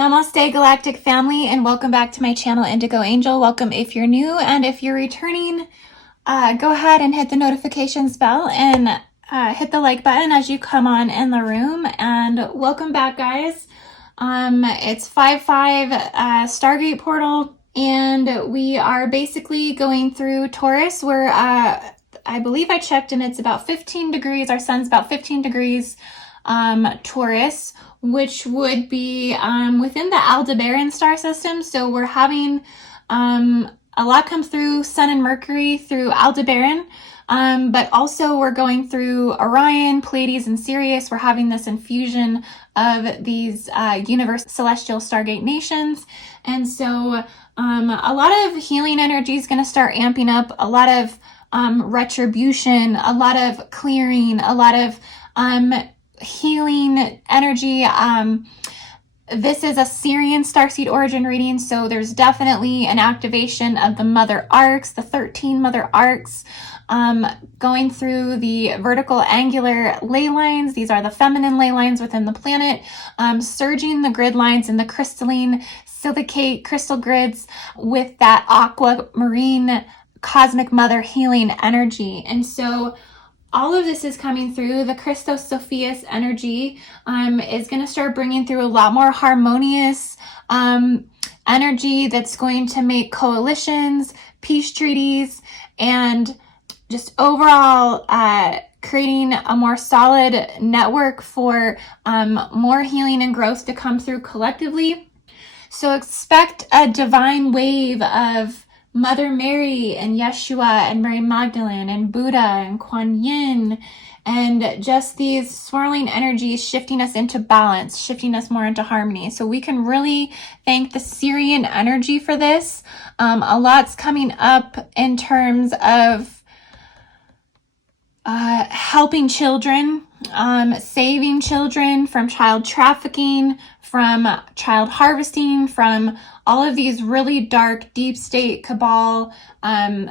Namaste, Galactic family, and welcome back to my channel, Indigo Angel. Welcome if you're new, and if you're returning, go ahead and hit the notifications bell and hit the like button as you come on in the room. And welcome back, guys. It's 5/5 Stargate portal, and we are basically going through Taurus. Where I believe I checked, and it's about 15 degrees. Our sun's about 15 degrees Taurus, which would be within the Aldebaran star system. So we're having a lot come through Sun and Mercury through Aldebaran, but also we're going through Orion, Pleiades, and Sirius. We're having this infusion of these universe celestial stargate nations. And so a lot of healing energy is going to start amping up, a lot of retribution, a lot of clearing, a lot of healing energy. This is a Sirian Starseed origin reading, so there's definitely an activation of the mother arcs, the 13 mother arcs, going through the vertical angular ley lines. These are the feminine ley lines within the planet, surging the grid lines in the crystalline silicate crystal grids with that aquamarine cosmic mother healing energy. And so all of this is coming through. The Christos Sophias energy is going to start bringing through a lot more harmonious energy that's going to make coalitions, peace treaties, and just overall creating a more solid network for more healing and growth to come through collectively. So expect a divine wave of Mother Mary and Yeshua and Mary Magdalene and Buddha and Kuan Yin, and just these swirling energies shifting us into balance, shifting us more into harmony. So we can really thank the Sirian energy for this. A lot's coming up in terms of helping children, saving children from child trafficking, from child harvesting, from all of these really dark, deep state cabal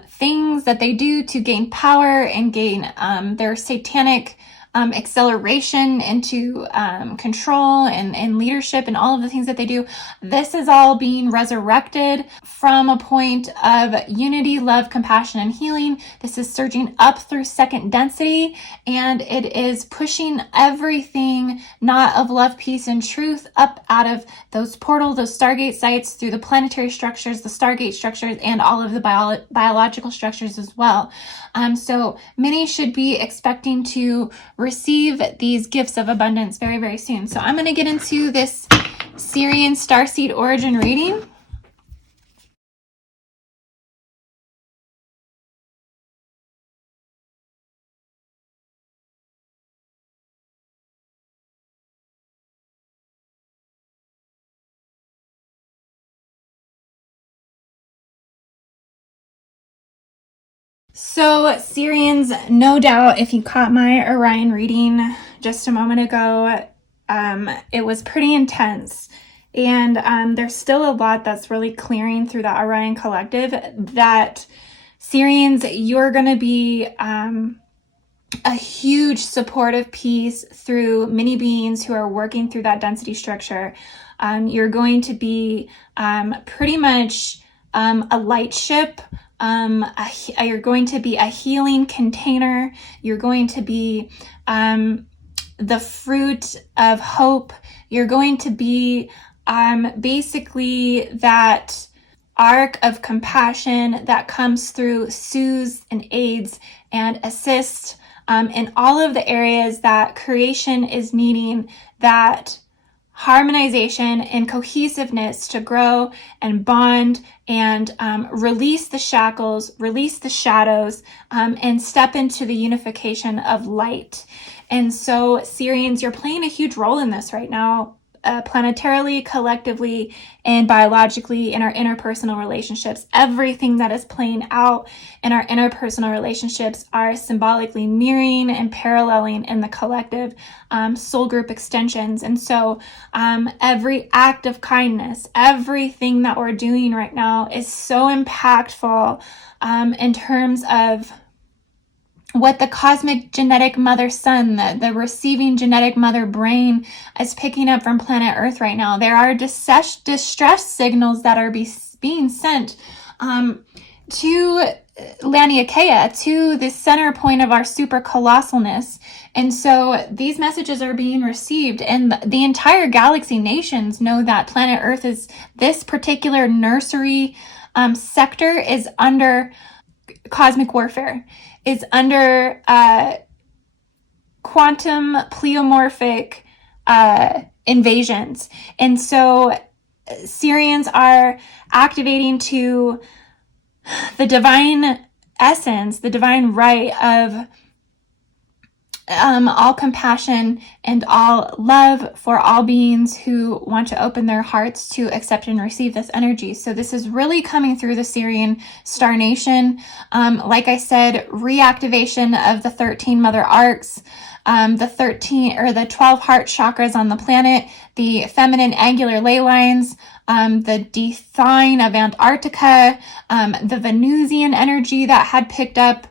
things that they do to gain power and gain their satanic acceleration into control and leadership and all of the things that they do. This is all being resurrected from a point of unity, love, compassion, and healing. This is surging up through second density, and it is pushing everything not of love, peace, and truth up out of those portals, those Stargate sites, through the planetary structures, the Stargate structures, and all of the biological structures as well. So many should be expecting to receive these gifts of abundance very, very soon. So I'm going to get into this Sirian Starseed origin reading. So Sirians, no doubt, if you caught my Orion reading just a moment ago, it was pretty intense. And there's still a lot that's really clearing through the Orion collective, that Sirians, you're going to be a huge supportive piece through many beings who are working through that density structure. You're going to be pretty much a light ship. You're going to be a healing container. You're going to be the fruit of hope. You're going to be basically that arc of compassion that comes through, soothes and aids and assists in all of the areas that creation is needing that harmonization and cohesiveness to grow and bond and release the shackles, release the shadows, and step into the unification of light. And so, Sirians, you're playing a huge role in this right now, planetarily, collectively, and biologically in our interpersonal relationships. Everything that is playing out in our interpersonal relationships are symbolically mirroring and paralleling in the collective soul group extensions. And so every act of kindness, everything that we're doing right now is so impactful in terms of what the cosmic genetic mother sun, the receiving genetic mother brain is picking up from planet Earth right now. There are distress signals that are being sent to Laniakea, to the center point of our super colossalness. And so these messages are being received, and the entire galaxy nations know that planet Earth is, this particular nursery sector is under cosmic warfare, is under quantum pleomorphic invasions. And so Sirians are activating to the divine essence, the divine right of all compassion and all love for all beings who want to open their hearts to accept and receive this energy. So this is really coming through the Sirian star nation. Like I said, reactivation of the 13 mother arcs, the 12 heart chakras on the planet, the feminine angular ley lines, the dethawing of Antarctica, the Venusian energy that had picked up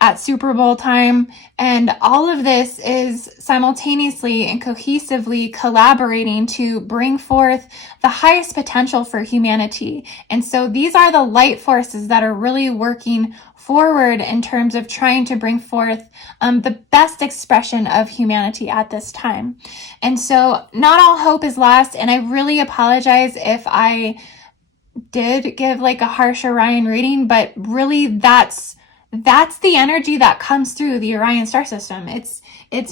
at Super Bowl time. And all of this is simultaneously and cohesively collaborating to bring forth the highest potential for humanity. And so these are the light forces that are really working forward in terms of trying to bring forth the best expression of humanity at this time. And so not all hope is lost. And I really apologize if I did give like a harsh Orion reading, but really that's the energy that comes through the Orion star system. It's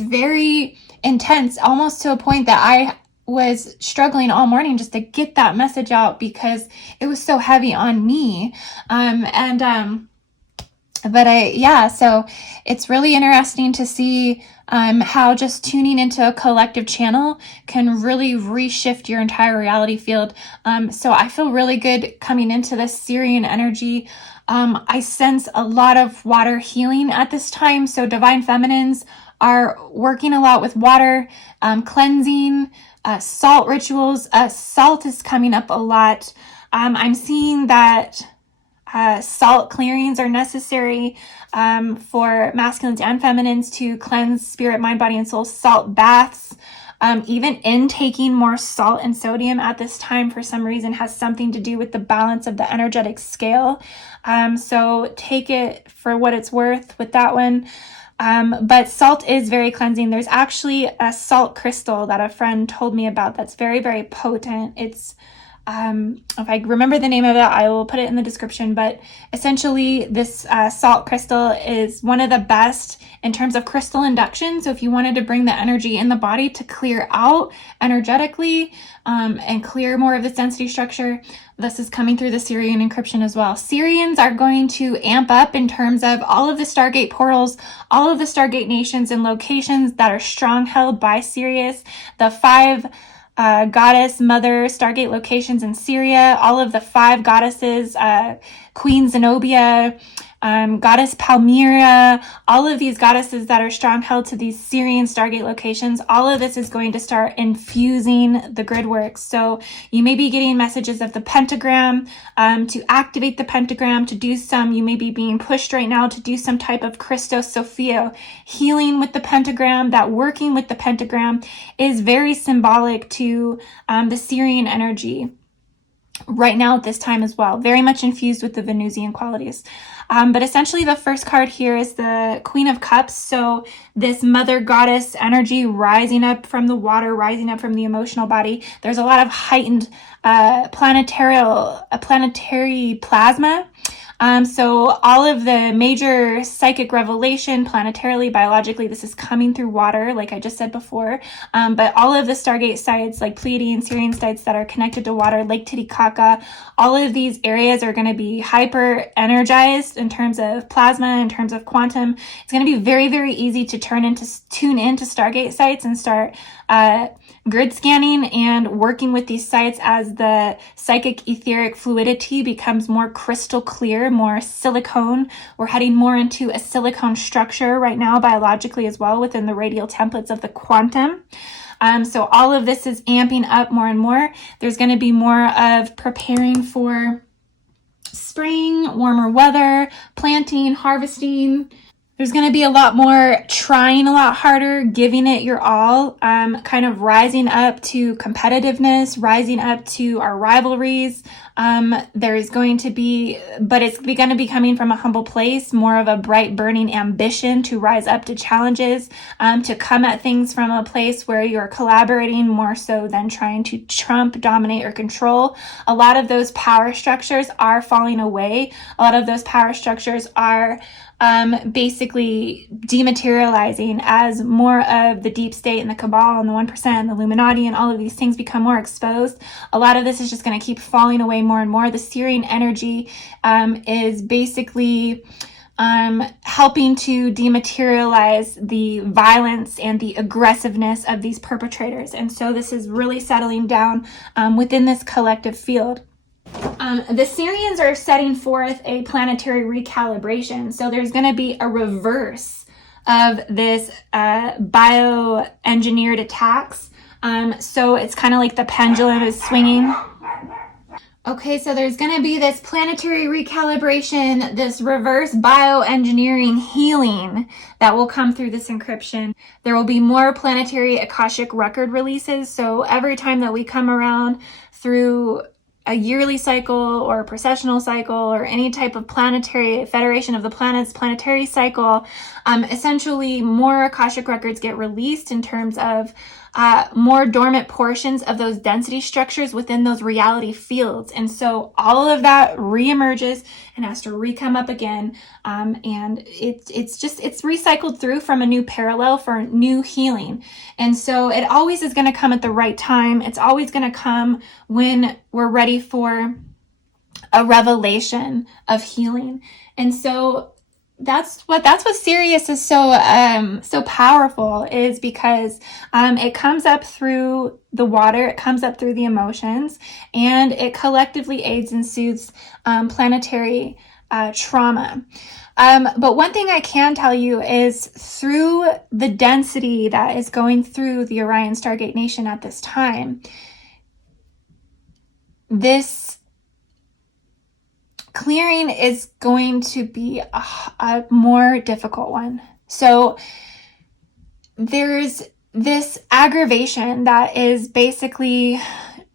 very intense, almost to a point that I was struggling all morning just to get that message out because it was so heavy on me. So it's really interesting to see how just tuning into a collective channel can really reshift your entire reality field. So I feel really good coming into this Sirian energy. I sense a lot of water healing at this time. So divine feminines are working a lot with water, cleansing, salt rituals. Salt is coming up a lot. I'm seeing that salt clearings are necessary for masculines and feminines to cleanse spirit, mind, body, and soul. Salt baths, even intaking more salt and sodium at this time for some reason has something to do with the balance of the energetic scale. So take it for what it's worth with that one. But salt is very cleansing. There's actually a salt crystal that a friend told me about that's very, very potent. It's if I remember the name of it, I will put it in the description, but essentially this salt crystal is one of the best in terms of crystal induction. So if you wanted to bring the energy in the body to clear out energetically and clear more of the density structure, this is coming through the Sirian encryption as well. Sirians are going to amp up in terms of all of the Stargate portals, all of the Stargate nations and locations that are strong-held by Sirius, the 5 goddess mother Stargate locations in Syria, all of the 5 goddesses, Queen Zenobia, goddess Palmyra, all of these goddesses that are strong held to these Sirian Stargate locations. All of this is going to start infusing the grid work. So you may be getting messages of the pentagram, to activate the pentagram, to do some, you may be being pushed right now to do some type of Christos Sophia healing with the pentagram. That working with the pentagram is very symbolic to the Sirian energy right now at this time as well, very much infused with the Venusian qualities. But essentially the first card here is the Queen of Cups. So this mother goddess energy rising up from the water, rising up from the emotional body. There's a lot of heightened planetary plasma. So all of the major psychic revelation, planetarily, biologically, this is coming through water, like I just said before. But all of the Stargate sites, like Pleiadian, Sirian sites that are connected to water, Lake Titicaca, all of these areas are going to be hyper energized in terms of plasma, in terms of quantum. It's going to be very, very easy to tune into Stargate sites and start grid scanning and working with these sites as the psychic etheric fluidity becomes more crystal clear, more silicone. We're heading more into a silicone structure right now biologically as well within the radial templates of the quantum. So all of this is amping up more and more. There's going to be more of preparing for spring, warmer weather, planting, harvesting. There's going to be a lot more trying a lot harder, giving it your all, kind of rising up to competitiveness, rising up to our rivalries. There's going to be, but it's going to be coming from a humble place, more of a bright burning ambition to rise up to challenges, to come at things from a place where you're collaborating more so than trying to trump, dominate, or control. A lot of those power structures are falling away. A lot of those power structures are basically dematerializing as more of the deep state and the cabal and the 1% and the Illuminati and all of these things become more exposed. A lot of this is just going to keep falling away more and more. The Sirian energy is basically helping to dematerialize the violence and the aggressiveness of these perpetrators. And so this is really settling down within this collective field. The Sirians are setting forth a planetary recalibration. So there's going to be a reverse of this bioengineered attacks. So it's kind of like the pendulum is swinging. Okay, so there's going to be this planetary recalibration, this reverse bioengineering healing that will come through this encryption. There will be more planetary Akashic record releases. So every time that we come around through a yearly cycle or a processional cycle or any type of planetary Federation of the Planets planetary cycle, essentially more Akashic records get released in terms of more dormant portions of those density structures within those reality fields. And so all of that reemerges and has to re-come up again. And it's recycled through from a new parallel for new healing. And so it always is going to come at the right time. It's always going to come when we're ready for a revelation of healing. And so that's what Sirius is so powerful, is because it comes up through the water, it comes up through the emotions, and it collectively aids and soothes planetary trauma. But one thing I can tell you is through the density that is going through the Orion Stargate Nation at this time, this clearing is going to be a more difficult one. So there's this aggravation that is basically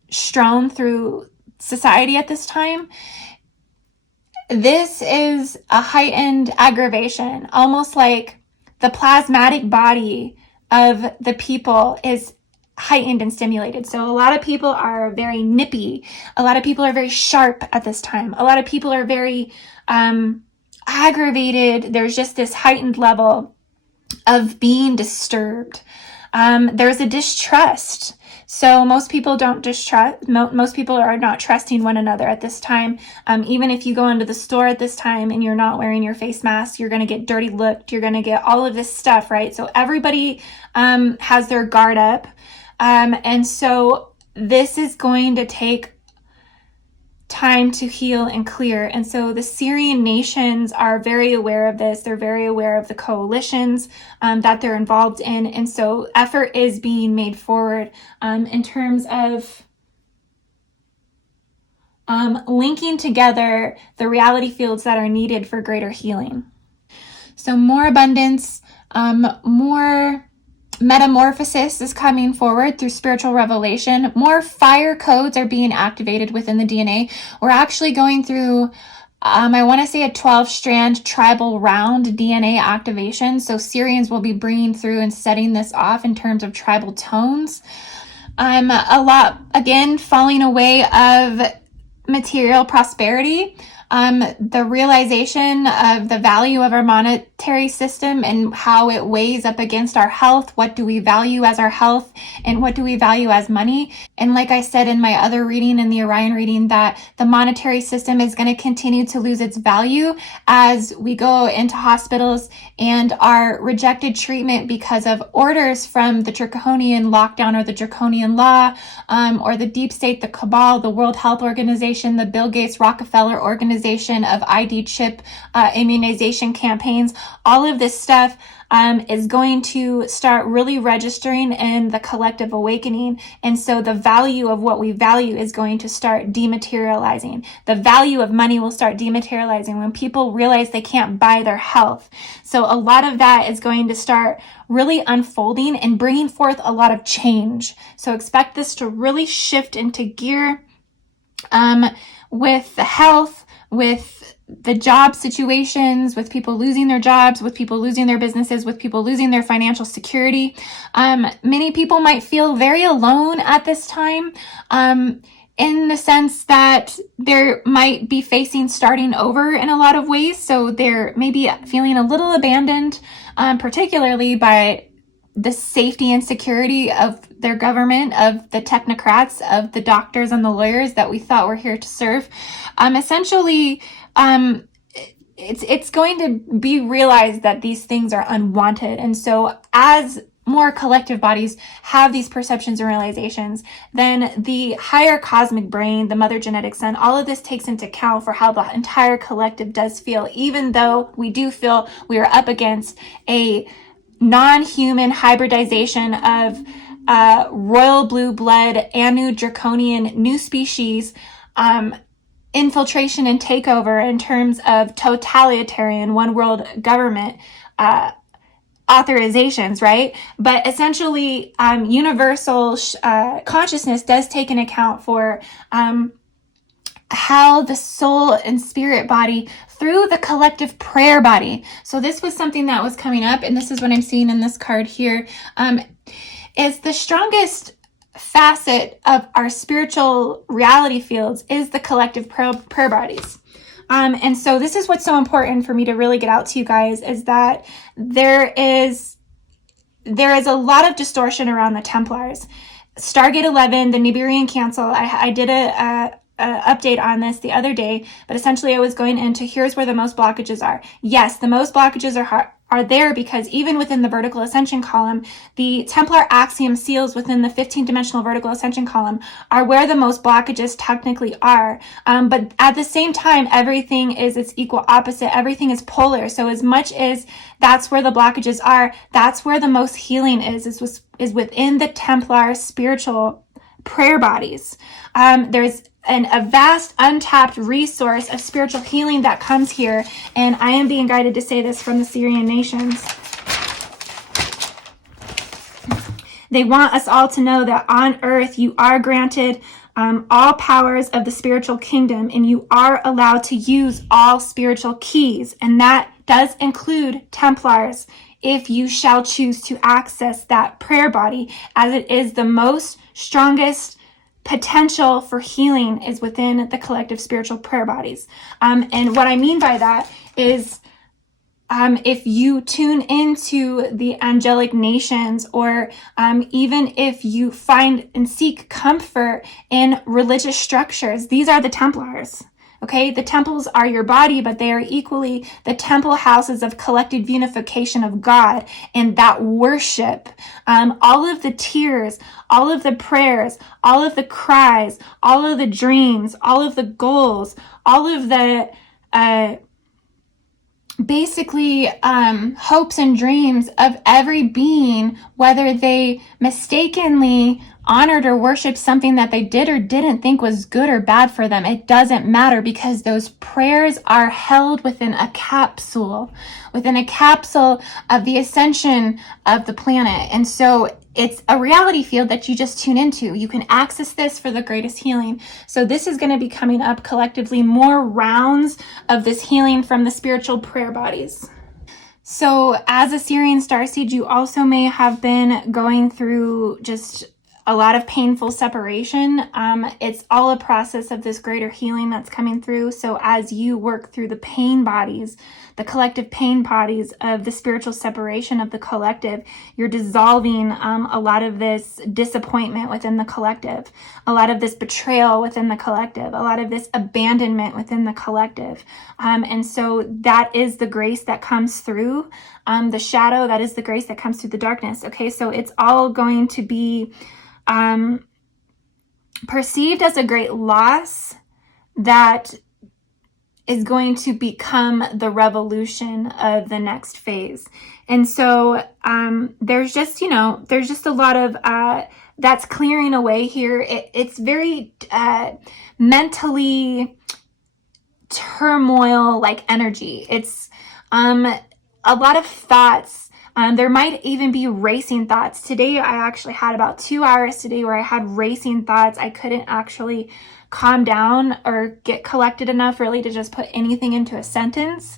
strewn through society at this time. This is a heightened aggravation, almost like the plasmatic body of the people is heightened and stimulated. So a lot of people are very nippy. A lot of people are very sharp at this time. A lot of people are very aggravated. There's just this heightened level of being disturbed. There's a distrust. So most people don't distrust. Most people are not trusting one another at this time. Even if you go into the store at this time and you're not wearing your face mask, you're going to get dirty looked. You're going to get all of this stuff, right? So everybody has their guard up. And so this is going to take time to heal and clear. And so the Sirian nations are very aware of this. They're very aware of the coalitions that they're involved in. And so effort is being made forward in terms of linking together the reality fields that are needed for greater healing. So more abundance, more metamorphosis is coming forward through spiritual revelation. More fire codes are being activated within the DNA. We're actually going through, I want to say, a 12-strand tribal round DNA activation. So Sirians will be bringing through and setting this off in terms of tribal tones. A lot, again, falling away of material prosperity. The realization of the value of our monetary system and how it weighs up against our health. What do we value as our health and what do we value as money? And like I said in my other reading, in the Orion reading, that the monetary system is going to continue to lose its value as we go into hospitals and are rejected treatment because of orders from the draconian lockdown or the draconian law, or the deep state, the cabal, the World Health Organization, the Bill Gates Rockefeller organization, organization of ID chip immunization campaigns. All of this stuff is going to start really registering in the collective awakening. And so the value of what we value is going to start dematerializing. The value of money will start dematerializing when people realize they can't buy their health. So a lot of that is going to start really unfolding and bringing forth a lot of change. So expect this to really shift into gear with the health, with the job situations, with people losing their jobs, with people losing their businesses, with people losing their financial security. Many people might feel very alone at this time, in the sense that they might be facing starting over in a lot of ways. So they're maybe feeling a little abandoned, particularly by the safety and security of their government, of the technocrats, of the doctors and the lawyers that we thought were here to serve. Essentially, it's going to be realized that these things are unwanted. And so as more collective bodies have these perceptions and realizations, then the higher cosmic brain, the mother genetic sun, all of this takes into account for how the entire collective does feel, even though we do feel we are up against a non-human hybridization of royal blue blood, Anu draconian new species, infiltration and takeover in terms of totalitarian one world government authorizations, right? But essentially, universal consciousness does take an account for how the soul and spirit body through the collective prayer body. So this was something that was coming up, and this is what I'm seeing in this card here, is the strongest facet of our spiritual reality fields is the collective prayer bodies. And so this is what's so important for me to really get out to you guys, is that there is a lot of distortion around the Templars. Stargate 11, the Nibirian Council, I did a update on this the other day, but essentially I was going into here's where the most blockages are. Yes, the most blockages are there because even within the vertical ascension column, the Templar axiom seals within the 15-dimensional vertical ascension column are where the most blockages technically are. But at the same time, everything is its equal opposite. Everything is polar. So as much as that's where the blockages are, that's where the most healing is within the Templar spiritual prayer bodies. There's a vast untapped resource of spiritual healing that comes here, and I am being guided to say this from the Sirian nations. They want us all to know that on earth you are granted all powers of the spiritual kingdom, and you are allowed to use all spiritual keys, and that does include Templars, if you shall choose to access that prayer body, as it is the most strongest potential for healing is within the collective spiritual prayer bodies. And what I mean by that is if you tune into the angelic nations, or even if you find and seek comfort in religious structures, these are the Templars. Okay, the temples are your body, but they are equally the temple houses of collective unification of God and that worship. All of the tears, all of the prayers, all of the cries, all of the dreams, all of the goals, all of the basically hopes and dreams of every being, whether they mistakenly honored or worshiped something that they did or didn't think was good or bad for them. It doesn't matter, because those prayers are held within a capsule of the ascension of the planet. And so it's a reality field that you just tune into. You can access this for the greatest healing. So this is going to be coming up collectively, more rounds of this healing from the spiritual prayer bodies. So as a Sirian Starseed, you also may have been going through just a lot of painful separation. It's all a process of this greater healing that's coming through. So as you work through the pain bodies, the collective pain bodies of the spiritual separation of the collective, you're dissolving a lot of this disappointment within the collective, a lot of this betrayal within the collective, a lot of this abandonment within the collective. And so that is the grace that comes through the shadow. That is the grace that comes through the darkness. Okay, so it's all going to be perceived as a great loss that is going to become the revolution of the next phase. And so there's just a lot of that's clearing away here. It's very mentally turmoil like energy. It's a lot of thoughts. There might even be racing thoughts. Today I actually had about 2 hours today where I had racing thoughts. I couldn't actually calm down or get collected enough really to just put anything into a sentence.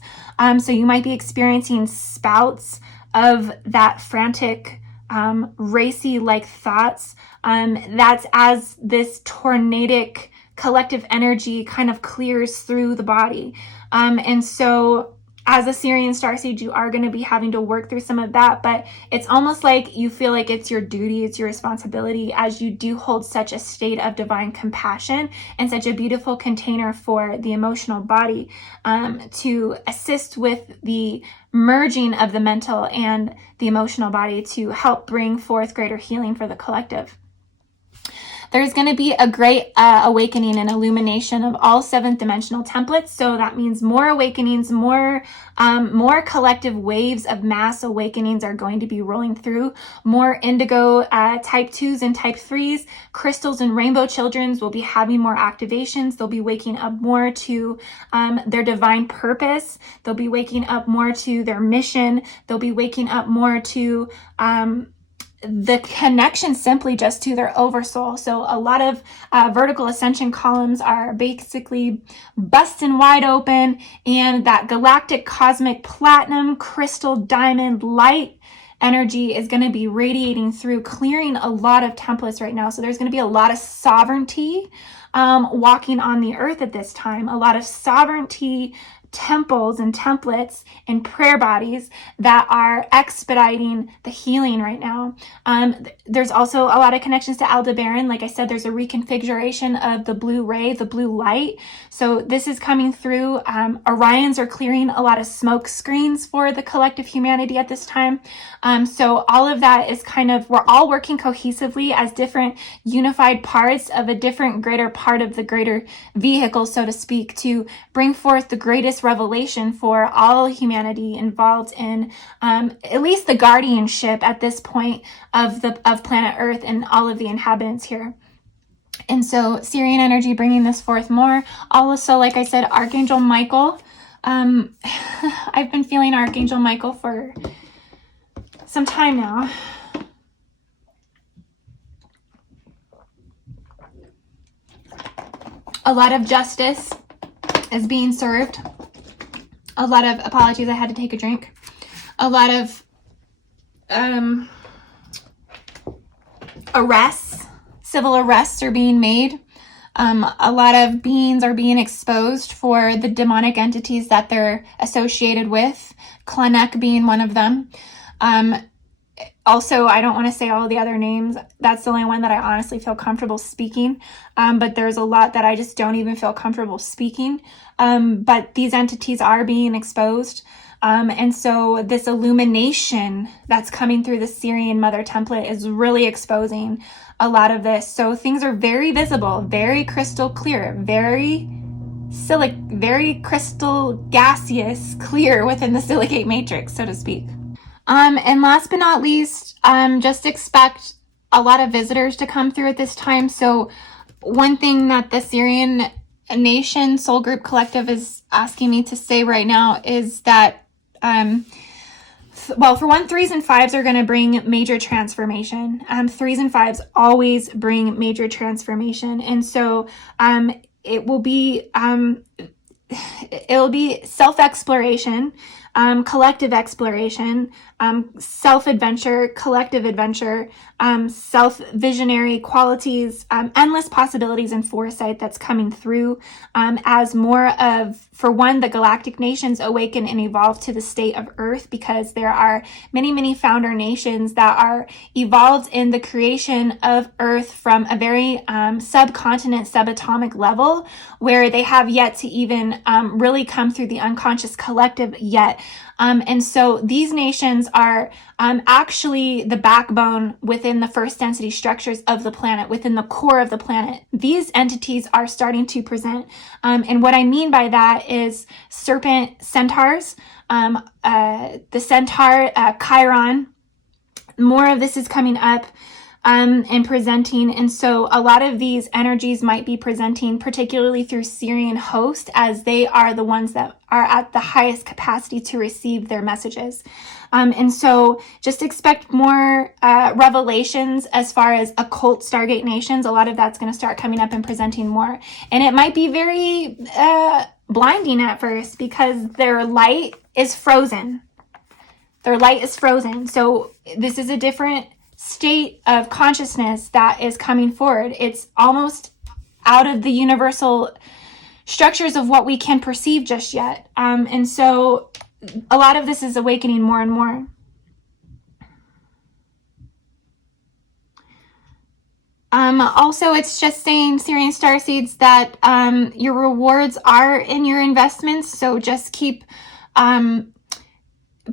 So you might be experiencing spouts of that frantic, racy like thoughts. That's as this tornadic collective energy kind of clears through the body. And so as a Sirian Starseed, you are going to be having to work through some of that, but it's almost like you feel like it's your duty, it's your responsibility, as you do hold such a state of divine compassion and such a beautiful container for the emotional body, to assist with the merging of the mental and the emotional body to help bring forth greater healing for the collective. There's going to be a great awakening and illumination of all 7th dimensional templates. So that means more awakenings, more collective waves of mass awakenings are going to be rolling through. More indigo type 2s and type 3s, crystals and rainbow childrens will be having more activations. They'll be waking up more to their divine purpose. They'll be waking up more to their mission. They'll be waking up more to the connection simply just to their oversoul. So a lot of vertical ascension columns are basically busting wide open, and that galactic cosmic platinum crystal diamond light energy is going to be radiating through, clearing a lot of templates right now. So there's going to be a lot of sovereignty walking on the earth at this time, a lot of sovereignty temples and templates and prayer bodies that are expediting the healing right now. There's also a lot of connections to Aldebaran. Like I said, there's a reconfiguration of the blue ray, the blue light. So this is coming through. Orions are clearing a lot of smoke screens for the collective humanity at this time. So all of that is we're all working cohesively as different unified parts of a different greater part of the greater vehicle, so to speak, to bring forth the greatest revelation for all humanity involved in at least the guardianship at this point of planet Earth and all of the inhabitants here. And so Sirian energy bringing this forth more. Also, like I said, Archangel Michael. I've been feeling Archangel Michael for some time now. A lot of justice is being served. A lot of apologies, I had to take a drink. A lot of arrests, civil arrests are being made. A lot of beings are being exposed for the demonic entities that they're associated with, Klanek being one of them. Also, I don't want to say all the other names. That's the only one that I honestly feel comfortable speaking. But there's a lot that I just don't even feel comfortable speaking. But these entities are being exposed. And so this illumination that's coming through the Sirian Mother template is really exposing a lot of this. So things are very visible, very crystal clear, very crystal gaseous clear within the silicate matrix, so to speak. And last but not least, just expect a lot of visitors to come through at this time. So one thing that the Sirian Nation Soul Group Collective is asking me to say right now is that, well, for one, 3s and 5s are going to bring major transformation. 3s and 5s always bring major transformation. And so it'll be self-exploration, collective exploration, self-adventure, collective adventure, self-visionary qualities, endless possibilities and foresight that's coming through as more of, for one, the galactic nations awaken and evolve to the state of Earth, because there are many, many founder nations that are evolved in the creation of Earth from a very subcontinent, subatomic level, where they have yet to even really come through the unconscious collective yet. And so these nations are actually the backbone within the first density structures of the planet, within the core of the planet. These entities are starting to present. And what I mean by that is serpent centaurs, the centaur, Chiron. More of this is coming up and presenting. And so a lot of these energies might be presenting, particularly through Sirian host, as they are the ones that are at the highest capacity to receive their messages. And so just expect more revelations as far as occult Stargate nations. A lot of that's going to start coming up and presenting more. And it might be very blinding at first because their light is frozen. Their light is frozen. So this is a different state of consciousness that is coming forward. It's almost out of the universal structures of what we can perceive just yet. And so a lot of this is awakening more and more. Also, it's just saying, Sirian Starseeds, that your rewards are in your investments. So just keep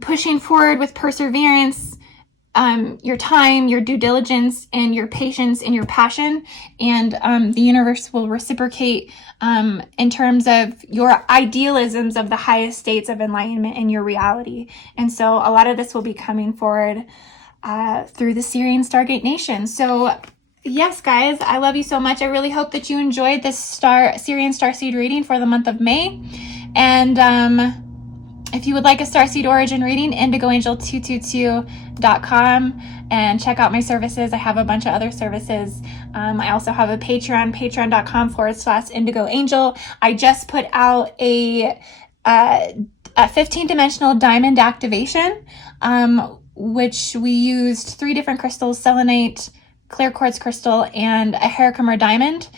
pushing forward with perseverance, your time, your due diligence, and your patience and your passion. And the universe will reciprocate in terms of your idealisms of the highest states of enlightenment in your reality. And so a lot of this will be coming forward through the Sirian Stargate Nation. So yes, guys, I love you so much. I really hope that you enjoyed this Sirian Starseed reading for the month of May. And if you would like a Starseed origin reading, indigoangel222.com, and check out my services. I have a bunch of other services. I also have a Patreon, patreon.com/indigoangel. I just put out a 15-dimensional diamond activation, which we used 3 different crystals: selenite, clear quartz crystal, and a Herkimer diamond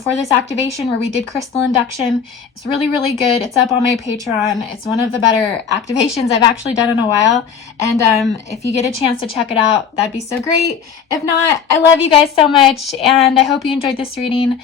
for this activation, where we did crystal induction. It's really, really good. It's up on my Patreon. It's one of the better activations I've actually done in a while. And if you get a chance to check it out, that'd be so great. If not, I love you guys so much, and I hope you enjoyed this reading.